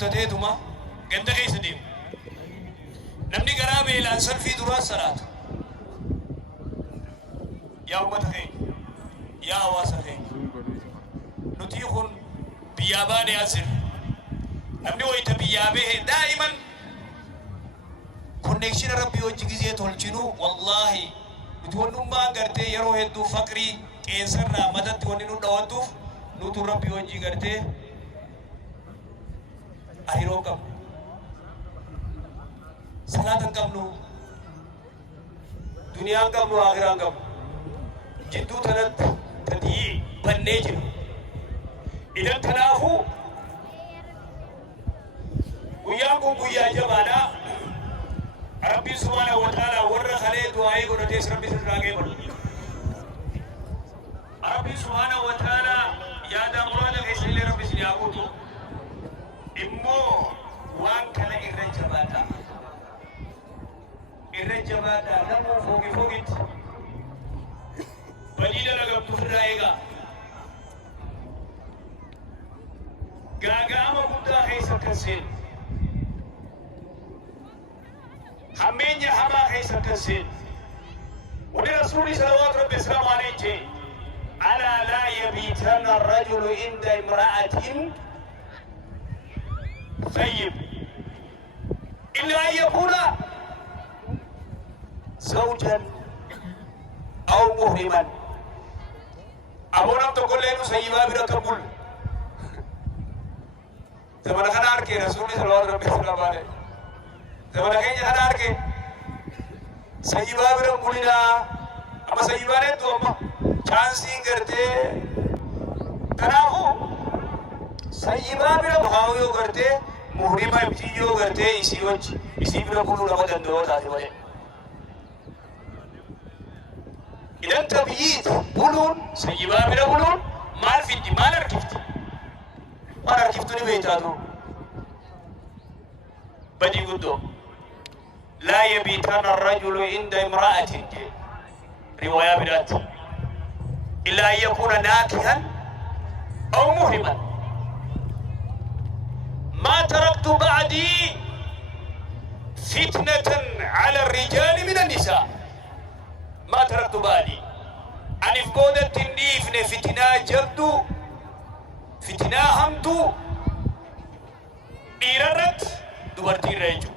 guuttateetuma ganda keessa deemu. Namni garaa beelaan salfii duraa salaatu. Yaa uummata keenya, yaa hawaasa keenya, nuti kun biyyaa baanee asir. Namni wayita biyyaa bahe daa'iman konneekshina rabbii hojii gizee tolchinu wallaahi nuti wannummaan gartee yeroo hedduu faqrii qeensarraa matatti wanni nu dhawattuuf nutu rabbii hojii gartee hariiroo qabnu. Salaata qabnu, duniyaan qabnu, akhiraan qabnu. Jidduu tanatti tadii bannee jiru. Idan kanaafuu guyyaan kun guyyaa jabaadhaa. Rabbi subhanahu wa ta'ala warra khalee du'aa'ii godhatees Rabbi sirraa geeffalu. Rabbi subhanahu wa ta'ala yaada muraada keessa illee Rabbi si haa guutu. Immoo waan kana irra jabaadhaa. Irra jabaadhaa namuu foogii foogitti. Badiila lagamtu irraa eegaa. Gaaga'ama guddaa keessa kan seenu. Hamenya hamaa keessa kan seenu. Wani rasuuli salawaatu rabbi islaam alayhi jee. Alaa laa yabiitanna arrajulu inda imra'atin tayyib. Illa an yakuna zawjan aw muhriman. Aboonam tokkollee nu sayyibaa bira kan bulu. Zamana kana argee rasuuli salawaatu rabbi islaam alayhi. Zamana keenya kana argee sayyibaa bira bulinaa amma sayyibaan hedduu amma chaansiin gartee kanaafuu sayyibaa bira bu'aa yoo gartee muhrima ibtii yoo gartee isii wajji isii bira buluu nama danda'oo taate malee. Idan tabyiit buluun sayyibaa bira buluun maal fiddi maal harkifti? Maal harkiftu ni beektaa turu badii guddoo. لا يبيتن الرجل عند امرأة رواية برات إلا أن يكون ناكحا أو مهرما. ما تركت بعدي فتنة على الرجال من النساء. ما تركت بعدي أن إفقودت النيفن فتنة جبدو فتنة همتو إيررت دبرتي ريجو.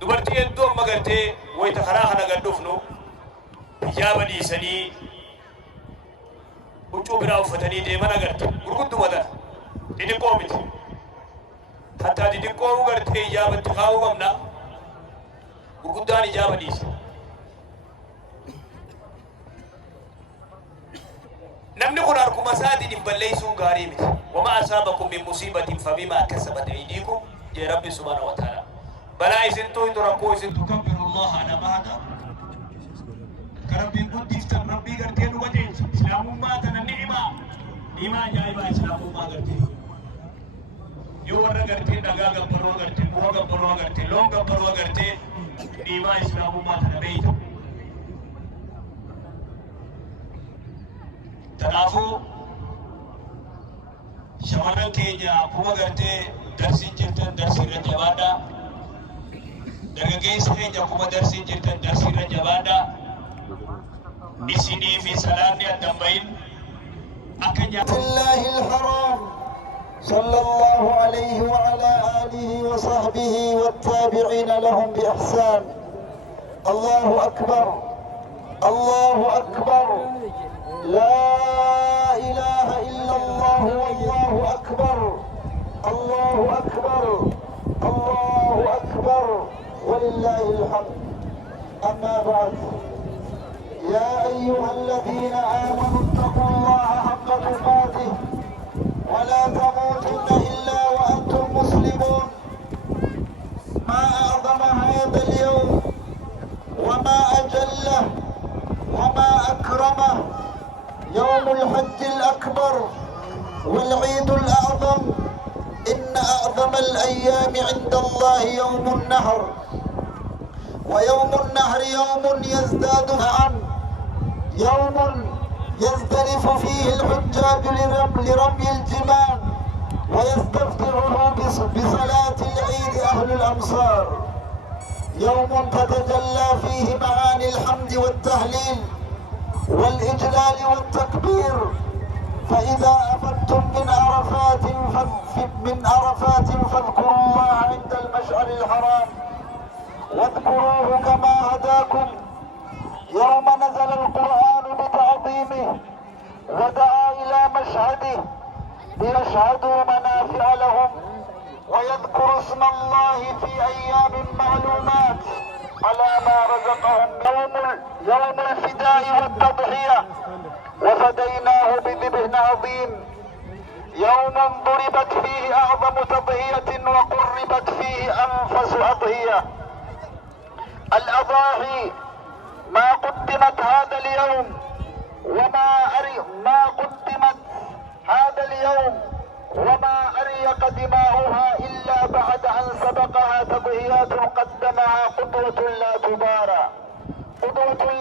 dubartii hedduu amma gartee wayita karaa kana gad dhufnu hijaaba dhiisanii huccuu biraa uffatanii deeman agarte gurgudduma tana xixiqqoo miti. Hatta xixiqqoo gartee hijaabatti kaa'uu qabna. Gurguddaan hijaaba dhiise. Namni kun harkuma isaatiin hin balleessuun gaarii miti. Wamaa asaabakum min musiibatin fabimaa kasabat aydiikum jee Rabbi subhaanahu wa ta'ala. بلا يسنتو يدركو يسنتو كبر الله على ماذا كربي قد يفتن ربي قرتين وجيت إسلام ما تنا النعمة نعمة جايبة إسلام ما قرتين يورا قرتين دقا قبروا قرتين بوا قبروا قرتين لون قبروا قرتين نعمة إسلام ما تنا بيت تنافو شمالا كيجا بوا قرتين درسي جلتن درسي رجبادا dargaggeessi keenya akkuma darsiin jirtan darsiirra jabaadhaa. Isinii fi salaanni addan bahin akka Allahi al-haram sallallahu alayhi wa ala alihi wa sahbihi wattabi'ina lahum bi ihsan. Allahu akbar, Allahu akbar, la ilaha illa Allah, wallahu akbar, Allahu akbar, Allahu akbar. ولله الحمد. أما بعد، يا أيها الذين آمنوا اتقوا الله حق تقاته ولا تموتن إلا وأنتم مسلمون. ما أعظم هذا اليوم وما أجله وما أكرمه، يوم الحج الأكبر والعيد الأعظم. إن أعظم الأيام عند الله يوم النحر، ويوم النحر يوم يزداد معا يوم يزدلف فيه الحجاج لرمي الجمال ويستفتحه بصلاة العيد أهل الأمصار. يوم تتجلى فيه معاني الحمد والتهليل والإجلال والتكبير. فإذا أفدتم من عرفات فاذكروا الله عند المشعر الحرام واذكروه كما هداكم. يوم نزل القرآن بتعظيمه ودعا إلى مشهده ليشهدوا منافع لهم ويذكروا اسم الله في أيام معلومات على ما رزقهم. يوم الفداء والتضحية وفديناه بذبح عظيم. يوم ضربت فيه أعظم تضحية وقربت فيه أنفس أضحية. الأضاحي ما قدمت هذا اليوم وما أريق دماؤها إلا بعد أن سبقها تضحيات قدمها قدوة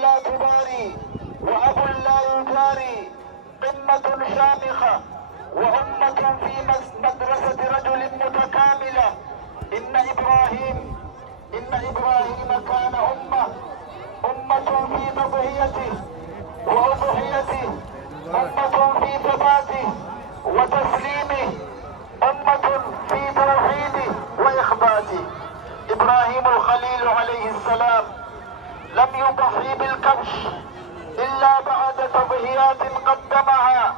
لا تباري وأب لا يجاري، قمة شامخة وأمة في مدرسة رجل متكاملة. إن إبراهيم كان أمة في تضحيته وأضحيته، أمة في ثباته وتسليمه، أمة في توحيده وإخباته. إبراهيم الخليل عليه السلام لم يضحي بالكبش إلا بعد تضحيات قدمها